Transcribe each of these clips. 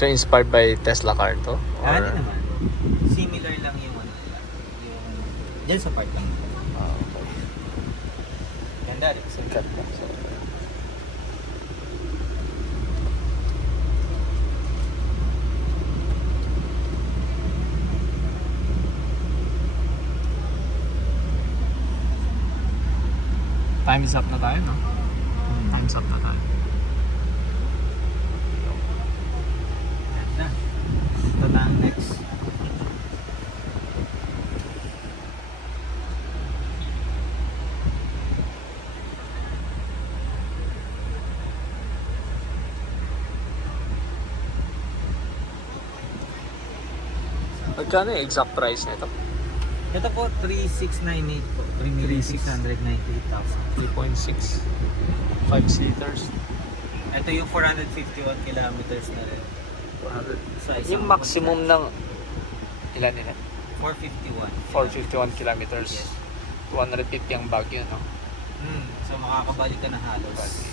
So inspired by Tesla car to? Or... Ano naman. Similar lang yung ano. Yung... Diyan sa part lang. Okay. Ganda rin. Sikat na. So, time's up na tayo, no? Time's up na tayo. Ganda. Ito na ang next. Magkano yung exact price nito? Ito po, 3,698 po. 3,698,000. 3.6 5 liters. Ito yung 451 kilometers na rin. 400. Sa isang Yung maximum ng ilan nila? 451. 451 kilometers. Yes. 250 ang Baguio, no? So makakabalik ka na halos.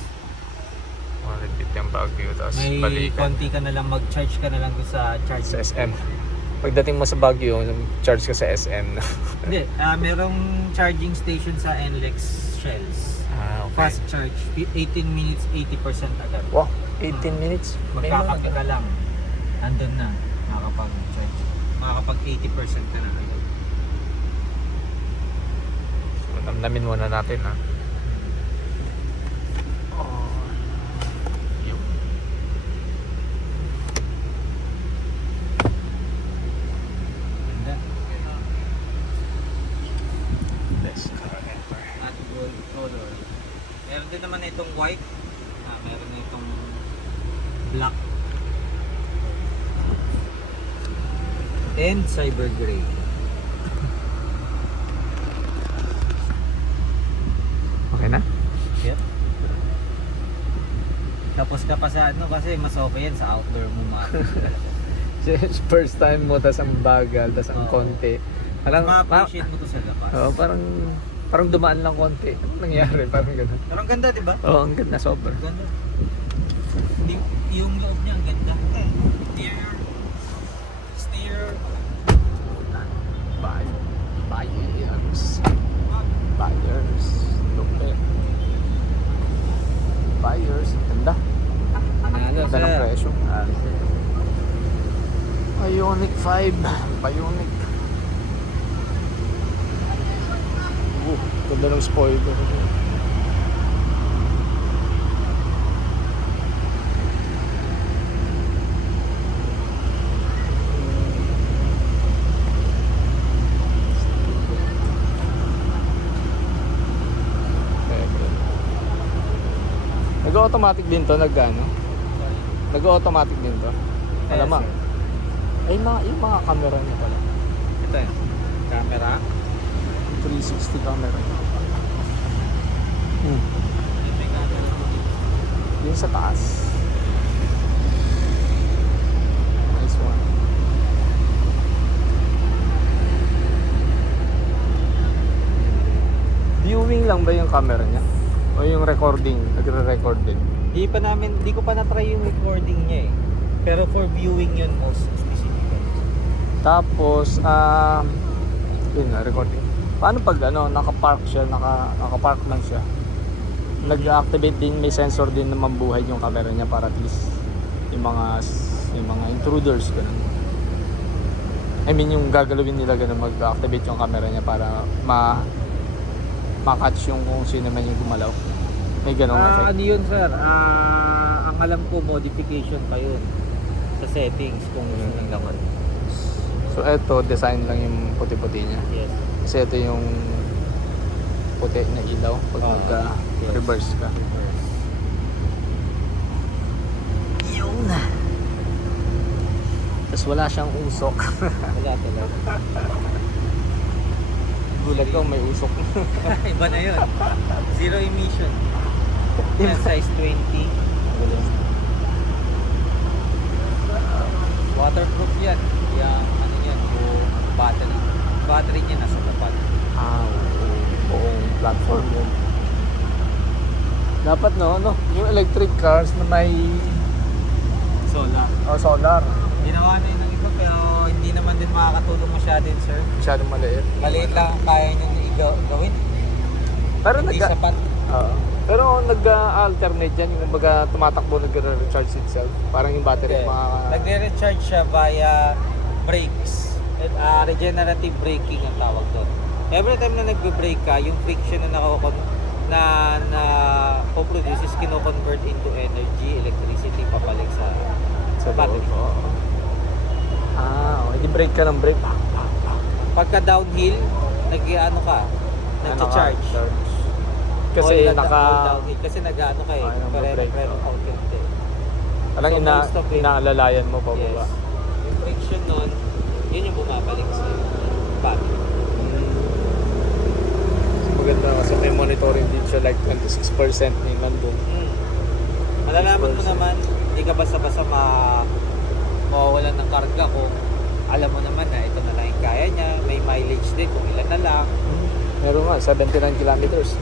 250 ang Baguio, tapos May balikan konti ka na lang, mag-charge ka na lang doon sa charge. sa SM. Pagdating mo sa Baguio, charge ka sa SM. Hindi, merong charging station sa NLEX Shells. Okay. Fast charge, 18 minutes, 80% agad. Wow, 18 minutes. May Magkakape mga- ka lang, andun na, makakapag-charge. Makakapag 80% ka na agad. So, namnamin muna natin, ha. Yun. Ganda. Best car ever. At gold color. Meron din naman itong white. Meron na itong black. And cyber gray. Okay na? Yep. Tapos ka pa sa ano kasi mas okay yan sa outdoor mo First time mo, tas ang bagal, tas ang Oo. konti. Parang, ma-appreciate mo to sa labas. parang dumaan lang konti. Anong nangyari? Parang gano'n. Pero ang ganda, di ba? Oo, ang ganda, sober. Ang ganda. Yung loob niya ang ganda. Steer. Buyers. Lupit. Buyers. Ganda. Ano, Ganda ng presyo. Ioniq 5. Bionic. Ganda ng spoiler. Nag-automatic din to, Nag-automatic din to. Malamang. Ay, yung mga camera niya pala. Ito yun. Camera. 360 camera niya. May camera. Yung sa taas. Nice one. Viewing lang ba yung camera niya? O yung recording? Nagre-record din? Di ko pa na-try yung recording niya eh. Pero for viewing yun most specifically. Tapos, yun na, recording. Paano pag naka-park siya, naka-park man siya? Nag-activate din, may sensor din na mambuhay yung camera niya para at least yung mga intruders ganun. I mean yung gagalawin nila ganun, mag-activate yung camera niya para ma-catch yung kung sino man yung gumalaw. May ganun effect. Ano yun sir? Ang alam ko modification pa yun sa settings kung gusto ng laman. So eto, design lang yung puti-puti niya. Yes. Kasi ito yung puti na ilaw pag nag-reverse ka. Yun. Tapos wala siyang usok. Wala talaga. Gulat ko may usok. Iba na yun. Zero emission. Yan, size 20. Waterproof yan. Yung ano yan, yung battery. Battery niya nasa tapat. Buong platform yun. Dapat yung electric cars na may solar. O, solar. Ginawa na yun ng iba pero hindi naman din makakatulong masyado yun, sir. Masyadong maliit. Maliit lang ang kaya nyo gawin. Pero Hindi sapat. pero nag-alternate yan, yung kumbaga tumatakbo, nag-recharge itself. Parang yung battery Yeah. Nagre-recharge siya via brakes. Regenerative braking ang tawag doon. Every time na nagbe-brake ka, yung friction na produce is kino-convert into energy, electricity, papalik sa battery. Okay. Di brake ka ng brake. Pagka downhill, nag-ano ka, nag-charge. Kasi All naka... downhill. Kasi nag-ano ka eh, nagbe-brake, pero konti. Parang So, most of it- inaalalayan mo pa Yes. baba. Yung friction nun, yun yung bumabalik sa battery. Maganda kasi may monitoring din siya, like 26% na yung nandun. Malalaman mo 6%. naman, hindi ka basta-basta mawawalan ng karga kung alam mo naman na ito na lang yung kaya niya, may mileage din kung ilan na lang. Meron nga, 79 kilometers.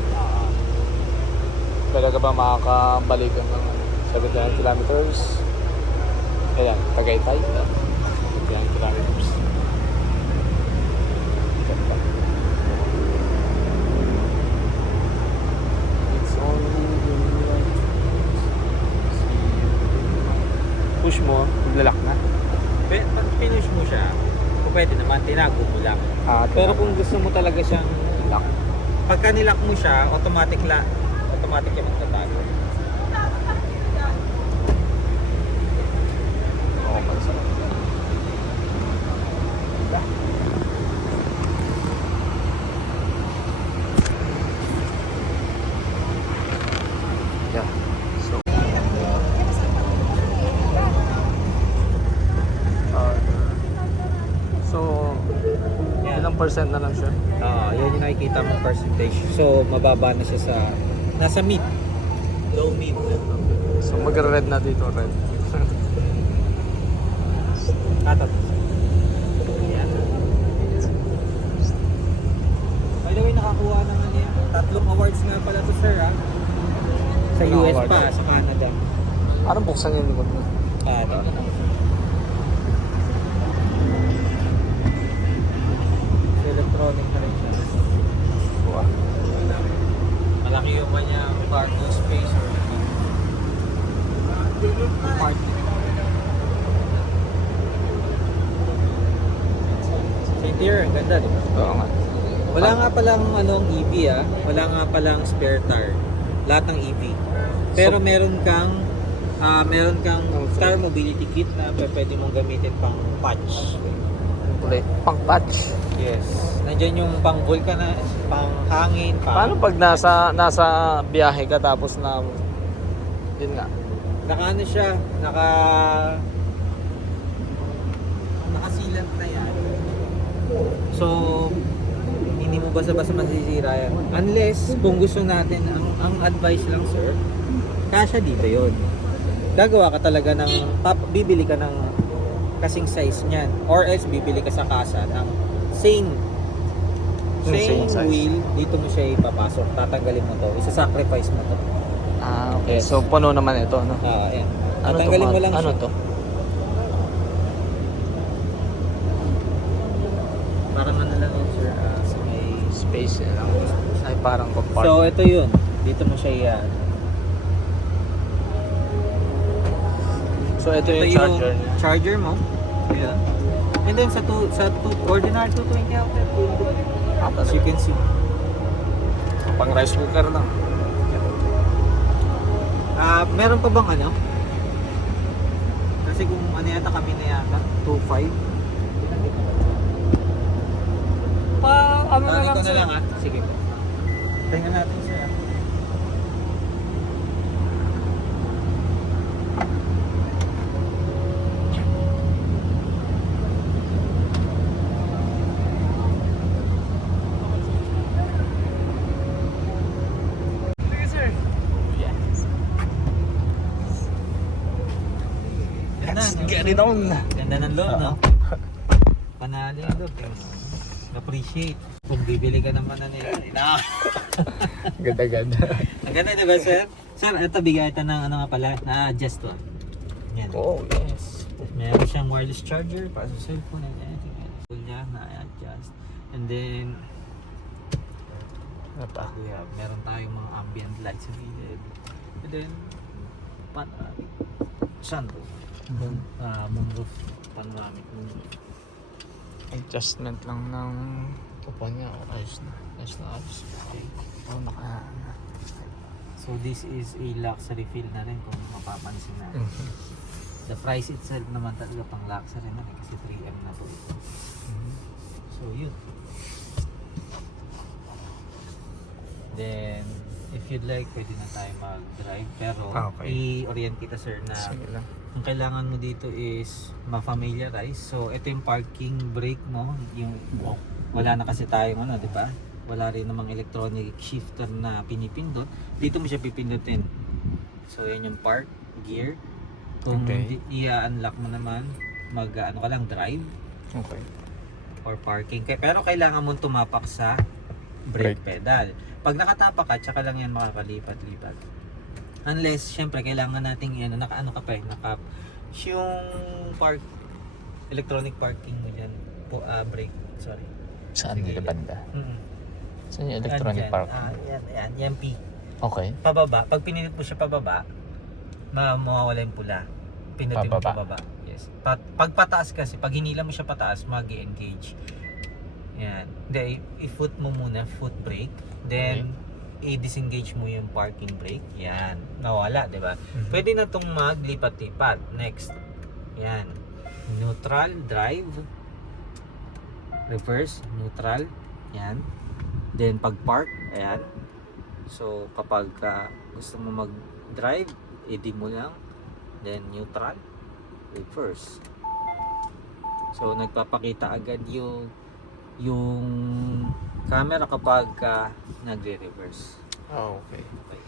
Pwede ka ba makakabalik hanggang 79 kilometers? Ayan, Tagaytay. 79 kilometers. Ganda. It's only in your push mo, maglalak na. Pag finish mo siya, kung pwede naman, tinago mo lang. Pero kung gusto mo talaga siyang lock, pagka nilock mo siya, automatic yung magtatago. Oo, masarap. Ganda. Yeah. So, ilang percent na lang siya? Yan yung nakikita mong percentage. So, mababa na siya sa, nasa mid. Low mid. So, mag-red na dito, red. Tatat. Yan. By the way, nakakuha ng ano yan. 3 awards nga pala to, sir, ha? Sa Anong US award? pa, sa Canada. Parang buksan yung likod mo. Ito. Electronic na rin siya. Wow. Malaki yung kanyang cargo space or parking. Sa interior, ang ganda, di ba? Oo nga. Wala nga palang EV wala nga palang spare tire. Lahat ng EV. Pero So- meron kang car mobility kit na pwede mong gamitin pang patch. Ulit. Pang patch. Yes. Nandiyan yung pang vulcana, pang hangin, Paano pag nasa biyahe ka tapos na yun nga. naka siya, nakasilant na yan. So, hindi mo basta-basta masisira yan. Unless, kung gusto natin, ang advice lang, sir, kasya dito yun. Gagawa ka talaga bibili ka ng kasing size niyan. Or else, bibili ka sa kasa ng same Same size. wheel, dito mo siya ipapasok. Tatanggalin mo to. Isa-sacrifice mo to. Okay. Yes. So, puno naman ito, no? Ayan. Ano Tatanggalin to, mo lang ano siya. to? Parang ano lang yun, sir. Sa may... Space lang. Ay, parang compartment. So, ito yun. Dito mo siya yan. So, ito yung charger niya. Charger mo. Ayan. And then sa ordinary 220 outlet. As you can see. Pang rice cooker lang. Meron pa bang ano? Kasi kung ano yata kami na yata, 2.5. Ano na lang, ko na sir? lang ha. Sige. Tingnan natin siya. Sige, sir. Yes. Ganda, Let's no? get it on. Ganda ng loob, no? Panalo yung loob. Appreciate. Kung bibili ka naman na nila. Ganda-ganda. Ang ganda, diba, sir? Sir, ito bigay ito ng ano nga pala, na-adjust to. Yan. Oh, yes. Meron siyang wireless charger para sa cellphone and anything else. Full niya na-adjust. And then, Ano pa? meron tayong mga ambient lights sa gilid. And then, panoramic sunroof. Moonroof. Panoramic moonroof. Adjustment lang ng upuan niya. Oh, ayos na. Ayos na, ayos. Okay. Oh, So this is a luxury feel na rin kung mapapansin natin. The price itself naman talaga pang luxury na rin kasi 3M na to. So yun. Then if you'd like, pwede na tayo mag-drive. Pero Okay. i-orient kita sir na Sige lang. ang kailangan mo dito is ma-familiarize. So ito yung parking brake mo. Yung wala na kasi tayong ano, di ba? Wala rin namang electronic shifter na pinipindot. Dito mo siya pipindutin. So yan yung park, gear. Kung Okay. i-unlock mo naman, mag-ano ka lang, drive Okay. or parking. Pero kailangan mong tumapak sa brake pedal. Pag nakatapak ka, tsaka lang yan makakalipat-lipat. Unless, syempre, kailangan nating naka-ano ka pa yung electronic parking mo dyan. Brake, sorry. Saan Sige. nila banda? Mm-mm. Saan yung electronic Andyan. park? Yan, yan P. Okay. Pababa, pag pinindot mo siya pababa, mawawala yung pula. Pindutin mo Pababa. pababa. Yes. Pag pataas kasi, pag hinila mo siya pataas, mag-engage. Yan. Hindi, i-foot mo muna, foot brake. Then, i-disengage mo yung parking brake. Yan. Nawala, di ba? Pwede na itong maglipat-lipat. Next. Yan. Neutral, drive. Reverse, neutral. Yan. Then, pag park, ayan. So, kapag gusto mo mag-drive, i-dim mo lang. Then, neutral, reverse. So, nagpapakita agad yung camera kapag nagre-reverse. Oh, okay. Okay.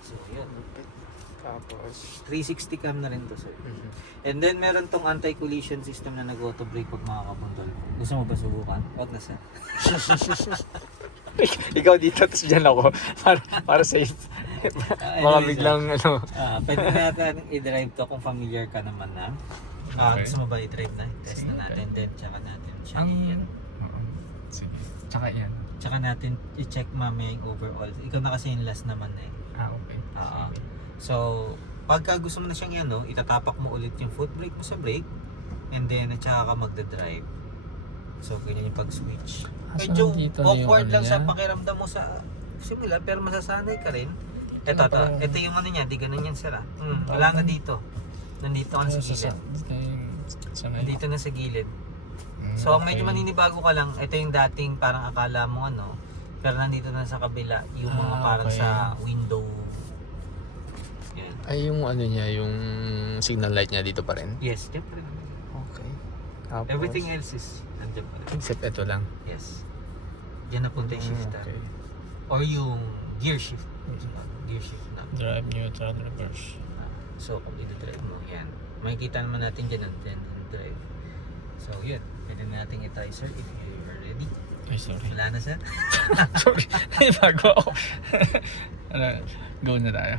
So, yun. Tapos, 360 cam na rin to, sir. And then, meron tong anti-collision system na nag-auto brake pag makakabundol. Gusto mo ba subukan? Huwag na, sir. ikaw dito, tapos dyan ako. para safe. Baka Anyway, biglang, ano. pwede natin i-drive to kung familiar ka naman na. Okay. Gusto mo ba i-drive na? Test Sige, na natin. Then, tsaka natin siya Ang, oo. Sige. Tsaka yan. Tsaka natin i-check mamaya yung overall. Ikaw na kasi yung last naman eh. Okay. Oo. So, pagka gusto mo na siyang itatapak mo ulit yung foot brake mo sa brake. And then, at saka ka magda-drive. So, ganyan yung pag-switch. So, Medyo nandito na yung awkward ano lang sa niya. pakiramdam mo sa simula, pero masasanay ka rin. Ito, Ano pa ito yung ano niya, di ganun yan sila. Wala na dito. Nandito ka na sa gilid. Nandito na sa gilid. So, ang medyo maninibago ka lang, ito yung dating parang akala mo pero nandito na sa kabila, yung mga parang okay. sa window. Yan. Ay, yung ano niya, yung signal light niya dito pa rin? Yes, syempre. Okay. Tapos, Everything else is nandiyan pa rin. except ito lang. Yes. Diyan na punta yung shifter. Okay. Or yung gear shift. Gear shift na. Drive, neutral, reverse. So, kung i-drive mo, yan. Makikita naman natin dyan ang drive. So, yun. Pwede natin i-try, sir, if you're ready. Ay, sorry. Wala na, sir? Sorry. Ay, bago ako. Go na tayo.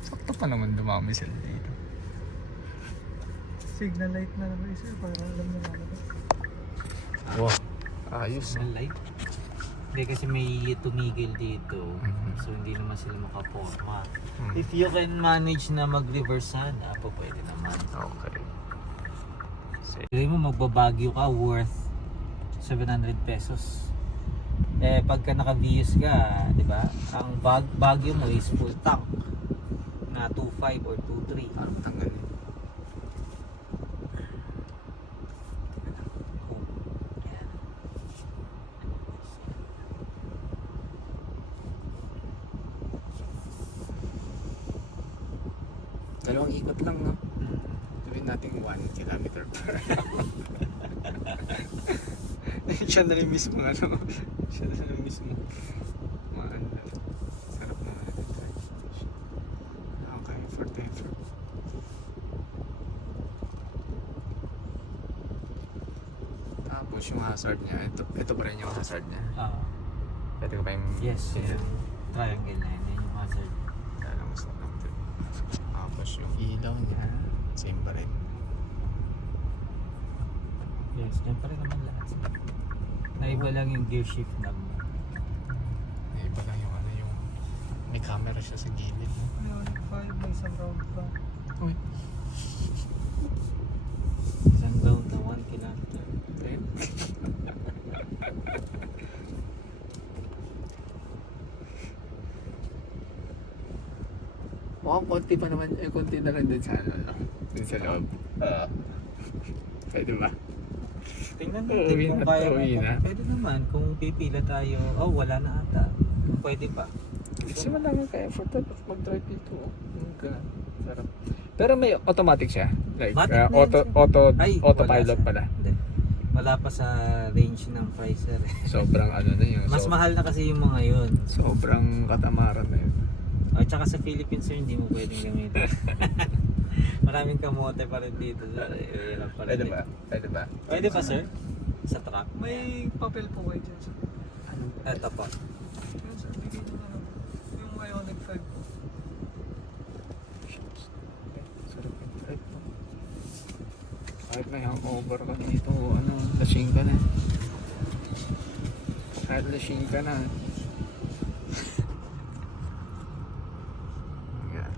Sakto pa naman dumami sila dito. Signal light na naman, sir, para alam na natin. Wow. Ayos. Signal light? Hindi kasi may tumigil dito. Mhm. So, hindi naman sila makaporma. Mhm. If you can manage na mag-reverse sana, pwede naman. Okay. Pili mo magbabagyo ka worth 700 pesos. Pagka naka-Vios ka, di ba? Ang bagyo mo is full tank na 2.5 or 2.3. Parang tanggalin. Yan. Dalawang ikot lang, no? Sabihin natin 1 kilometer per hour. Siya na rin mismo, ano? Siya na rin mismo. Sarap naman natin tayo. Okay, for temper. Tapos yung hazard niya, ito pa rin yung hazard niya. Pwede ko pa yung... Yes, so yung triangle na yun, yun yung hazard. Kaya lang gusto natin. Tapos yung ilaw niya. Same pa rin. Yes, yan pa rin naman lahat. Naiba lang yung gear shift knob. Iba lang yung ano yung may camera siya sa gilid. Ioniq 5 may isang round pa. Uy. Isang round na 1 kilometer. Ayun. Mukhang konti pa naman, konti na rin din sa ano, no? Din sa loob. Pwede ba? Tingnan natin kung kaya Uwi na. Pwede naman kung pipila tayo. Oh, wala na ata. Pwede pa. Kasi malaki ka effort mag-drive dito. Sarap. Pero may automatic siya. Like Matic na yun, sir. autopilot wala, sir. pala. Hindi. Wala pa sa range ng price, sir. Sobrang ano na yun. Mas mahal na kasi yung mga yun. Sobrang katamaran na yun. At saka sa Philippines, sir, hindi mo pwedeng gamitin. Maraming kamote pa rin dito, sir. Hirap pa rin Pwede dito. ba? Pwede ba? Pwede pa, sir? Sa truck? May papel po kayo dyan sir. Ito po. Yun sir, bigay nyo na lang. Yung Ioniq 5 po. Sarap yung drive mo. Kahit may hangover ka dito, ano, lasing ka na. Kahit lasing ka na. Ayan.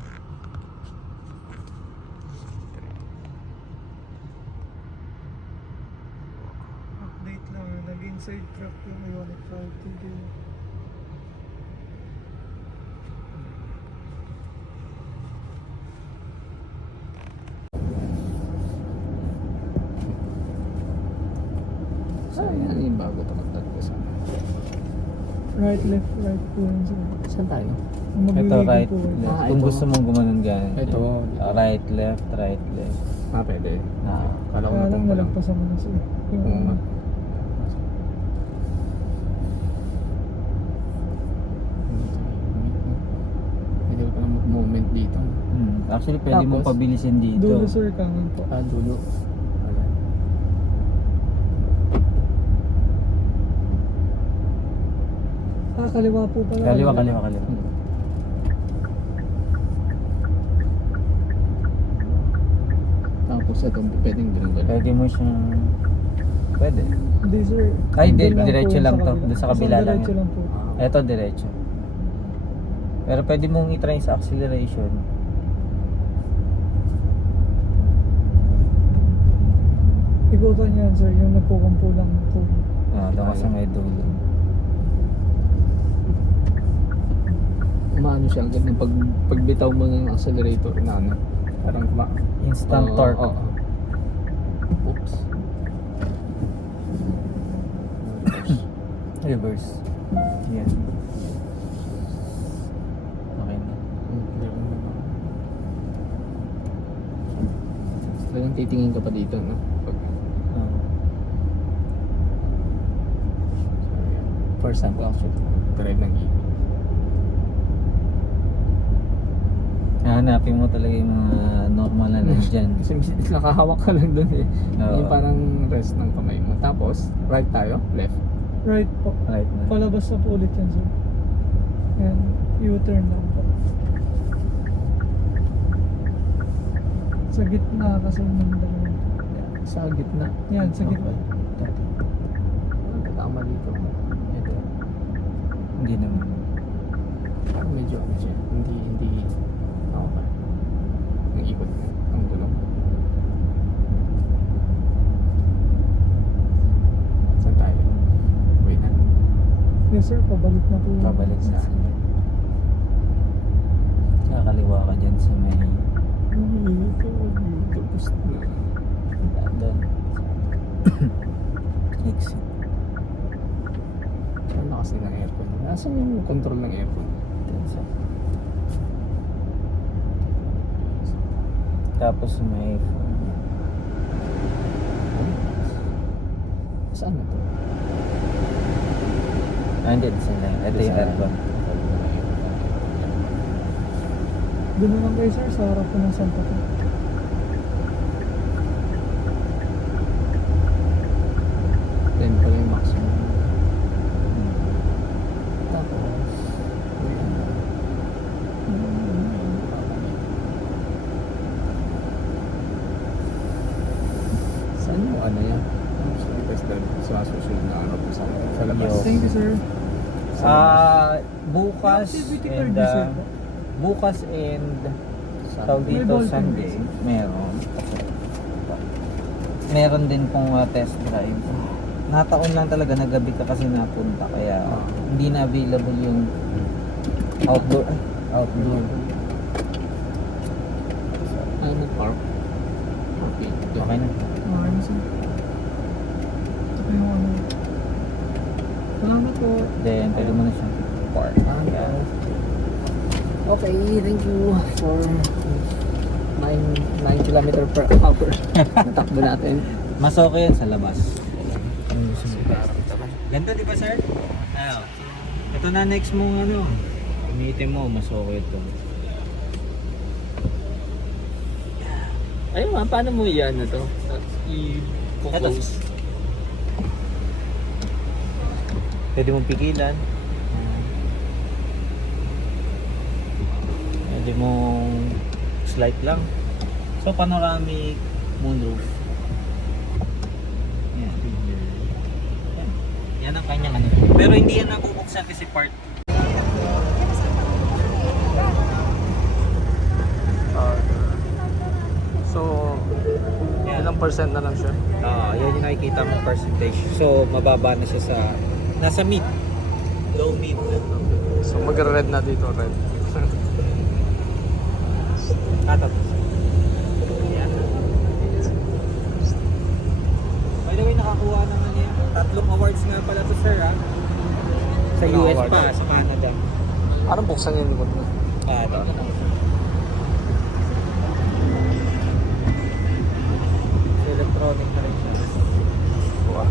Update lang. Nag-inside track yung Ioniq 5 TD. Ano yung bago ito magtagpasan? Right, left, right po yun sir. Saan tayo? Ito, right, po. left. Ah, Kung ito. gusto mong gumanon ganyan. Ito. Right, left, right, left. Ah, pwede. Ah. Kala ko Kaya lang na nalagpasan mo na sir. Yung Oo nga. Pwede ka na mag-movement dito. Actually, pwede mong Tapos, pabilisin dito. dulo sir, kanan po. Ah, dulo. Ah, kaliwa po pala. Kaliwa, kaliwa, kaliwa. Tapos ito, pwedeng ginagawa. Pwede mo siyang... Pwede. Hindi sir. Ay, di, Doon diretso po lang sa to. kabila. Doon sa kabila lang Diretso yun. lang po. Ito, diretso. Pero pwede mong i-try sa acceleration. Ikutan yan sir, yung nagkukumpulang po. Doon ka sa may dulo. Umaano siya agad ng pagbitaw mo ng accelerator na ano. Parang Instant Oo, torque. oo. Oops. Reverse. Yan. Okay na. Talagang titingin ka pa dito, no? Pag, Ah. first time ko actually drive ng EV. Hahanapin mo talaga yung mga normal na nandyan. Kasi nakahawak ka lang dun eh. Oo. Yung parang rest ng kamay mo. Tapos, right tayo, left. Right po. Right na. Palabas na po ulit yan sir. Yan, U-turn lang po. Sa gitna kasi ng dalawa. Sa gitna. Yan, sa gitna. Ang tama dito. Ito. Hindi naman. Parang medyo ano siya. Hindi. Okay. Ang ikot mo. Ang gulong. Saan tayo? Wait na. Yes sir, pabalik na po. yun. Pabalik sa kakaliwa ka dyan sa may Tapos na. doon. Exit. Saan na kasi ng aircon? Nasaan yung control ng aircon? Doon sa... Tapos may... Saan na to? Hindi, sila. Ito yung aircon. Doon na lang kayo sir, sa harap po ng Santa Fe. Then pala yung maximum. Tapos, ano yan. So, test drive sa susunod na araw po sa labas. Yo. Thank you, sir. Bukas Activity and card niyo, sir. bukas and tawag May dito ballpen Sunday, ba, sir? meron din pong test drive. Nataon lang talaga na gabi ka kasi napunta kaya hindi na available yung outdoor. Ano park? Okay. Okay na. Okay, sir. Ito po yung ano. Salamat po. Then pwede mo na siyang park. Yeah. Okay, thank you for 9 kilometer per hour. Natakbo natin. Mas okay yan sa labas. Ganda di ba sir? Ito na next mong ano. Gamitin mo, mas okay ito. Ayun nga, paano mo yan na to? I-close. Pwede mong pigilan. Pwede mong slide lang. So panoramic moonroof. Yan. Yan. Yan ang kanyang ano. Pero hindi yan nabubuksan kasi part. So, Yan. ilang percent na lang siya? Yan yung nakikita mong percentage. So mababa na siya sa nasa mid. Low mid. So, mag-red na dito, red. Katap. Yan. By the way, nakakuha naman yan. 3 awards nga pala to sir ha. Sa Anong US award? pa, sa Canada. Anong buksan yung likod mo? Ito. Electronic na rin siya. Wow.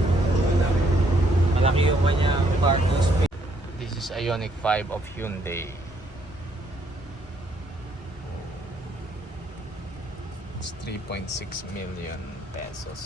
Malaki yung kanyang cargo space. This is Ioniq 5 of Hyundai. It's 3.6 million pesos.